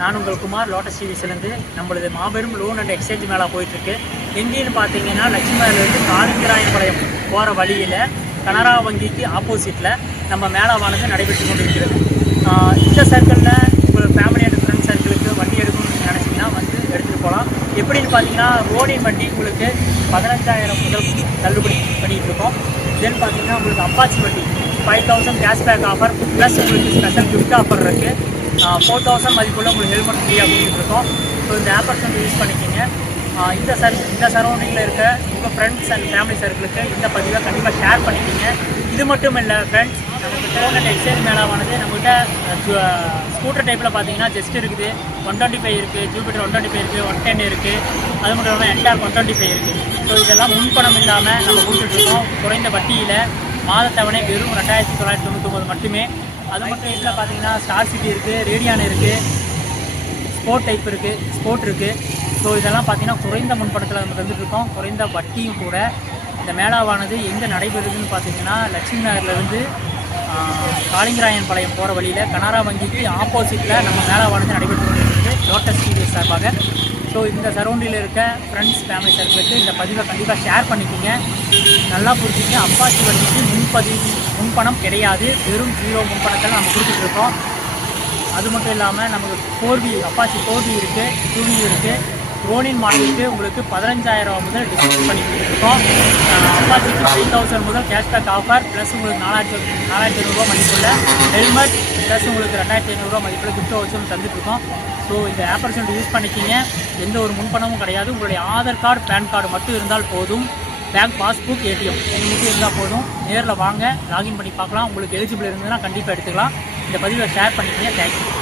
நான் உங்கள் குமார் லோட்டஸ் டிவிஸ்லேருந்து நம்மளது மாபெரும் லோன் அண்ட் எக்ஸ்சேஞ்ச் மேலே போயிட்டுருக்கு. எங்கேன்னு பார்த்தீங்கன்னா லட்சுமியிலேருந்து காலிங்கராயபாளையம் போகிற வழியில் கனரா வங்கிக்கு ஆப்போசிட்டில் நம்ம மேளாவானது நடைபெற்று கொண்டிருக்கிறது. இந்த சர்க்கிளில் உங்கள் ஃபேமிலி அண்ட் ஃப்ரெண்ட்ஸ் சர்க்கிளுக்கு வண்டி எடுக்கணும்னு நினச்சிங்கன்னா வந்து எடுத்துகிட்டு போகலாம். எப்படின்னு பார்த்தீங்கன்னா ரோடின் வண்டி உங்களுக்கு 15,000 முதல் தள்ளுபடி பண்ணிகிட்டு இருக்கோம். தென் பார்த்தீங்கன்னா உங்களுக்கு அப்பாச்சி வண்டி 5,000 கேஷ்பேக் ஆஃபர் ப்ளஸ் உங்களுக்கு ஸ்பெஷல் கிஃப்ட் ஆஃபர் இருக்குது. 4,000 மதிப்புள்ள உங்களுக்கு ஹெல்மெட் ஃப்ரீ அப்படின்னு இருக்கோம். ஸோ இந்த ஆப்பர்ச்சுனிட்டி யூஸ் பண்ணிக்கிங்க. இந்த சரௌண்டிங்கில் இருக்க உங்கள் ஃப்ரெண்ட்ஸ் அண்ட் ஃபேமிலி சர்க்கிளுக்கு இந்த பதிவை கண்டிப்பாக ஷேர் பண்ணிக்கிங்க. இது மட்டும் இல்லை ஃப்ரெண்ட்ஸ், நமக்கு லோன் அண்ட் எக்ஸ்சேஞ்ச் மேளாவானது நம்மகிட்ட ஸ்கூட்டர் டைப்பில் பார்த்தீங்கன்னா ஜெஸ்ட் இருக்குது, 125 இருக்குது, ஜூபிட்டர் 125 இருக்குது, 110 இருக்குது, அது மட்டும் இல்லாமல் என்டார் 125 இருக்குது. ஸோ இதெல்லாம் முன்பணம் இல்லாமல் நம்ம கொடுத்துட்ருக்கோம். குறைந்த வட்டியில் மாதத்தவணை வெறும் 2,999 மட்டுமே. அது மட்டும் இல்லை பார்த்தீங்கன்னா ஸ்டார் சிட்டி இருக்குது, ரேடியான் இருக்குது, ஸ்போர்ட் டைப் இருக்குது, ஸ்போர்ட் இருக்குது. ஸோ இதெல்லாம் பார்த்தீங்கன்னா குறைந்த முன்பணத்தில் நம்ம தந்துட்டுருக்கோம், குறைந்த வட்டியும் கூட. இந்த மேளாவானது எங்கே நடைபெறுதுன்னு பார்த்தீங்கன்னா லட்சுமி நகர்லேருந்து காலிங்கராயன்பாளையம் போகிற வழியில் கனரா வங்கிக்கு ஆப்போசிட்டில் நம்ம மேளாவானது நடைபெற்று கொண்டிருக்கிறது லோட்டஸ் டிவிஎஸ் சார்பாக. ஸோ இந்த சரௌண்டிங்கில் இருக்க ஃப்ரெண்ட்ஸ் ஃபேமிலி சர்க்கிளுக்கு இந்த பதிவை கண்டிப்பாக ஷேர் பண்ணிக்கிங்க. நல்லா புரிஞ்சுங்க, அப்பாச்சி வண்டிக்கு முன்பணம் கிடையாது, வெறும் 0 முன்பணத்தில் நம்ம கொடுத்துட்ருக்கோம். அது மட்டும் இல்லாமல் நமக்கு 4V அப்பாச்சி 4V இருக்குது, 2V இருக்குது. ரோனின் மாடலுக்கு உங்களுக்கு 15,000 முதல் டிஸ்கவுண்ட் பண்ணி கொடுத்துருக்கோம். அப்பாச்சிக்கு 5,000 முதல் கேஷ்பேக் ஆஃபர் ப்ளஸ் உங்களுக்கு 4,500 மதிப்புள்ள ஹெல்மெட் ப்ளஸ் உங்களுக்கு 2,500 மதிப்புள்ள கிஃப்ட் வச்சு தந்துட்டுருக்கோம். ஸோ இந்த ஆப்பர்ச்சுனிட்டி யூஸ் பண்ணிக்கிங்க. எந்த ஒரு முன்பணமும் கிடையாது. உங்களுடைய ஆதார் கார்டு, பேன் கார்டு மட்டும் இருந்தால் போதும். பேங்க் பாஸ்புக், ஏடிஎம் இது மட்டும் இருந்தால் போதும். நேரில் வாங்க, லாகின் பண்ணி பார்க்கலாம். உங்களுக்கு எலிஜிபிள் இருந்ததுன்னா கண்டிப்பாக எடுத்துக்கலாம். இந்த பதிவை ஷேர் பண்ணிக்கிங்க. தேங்க்யூ.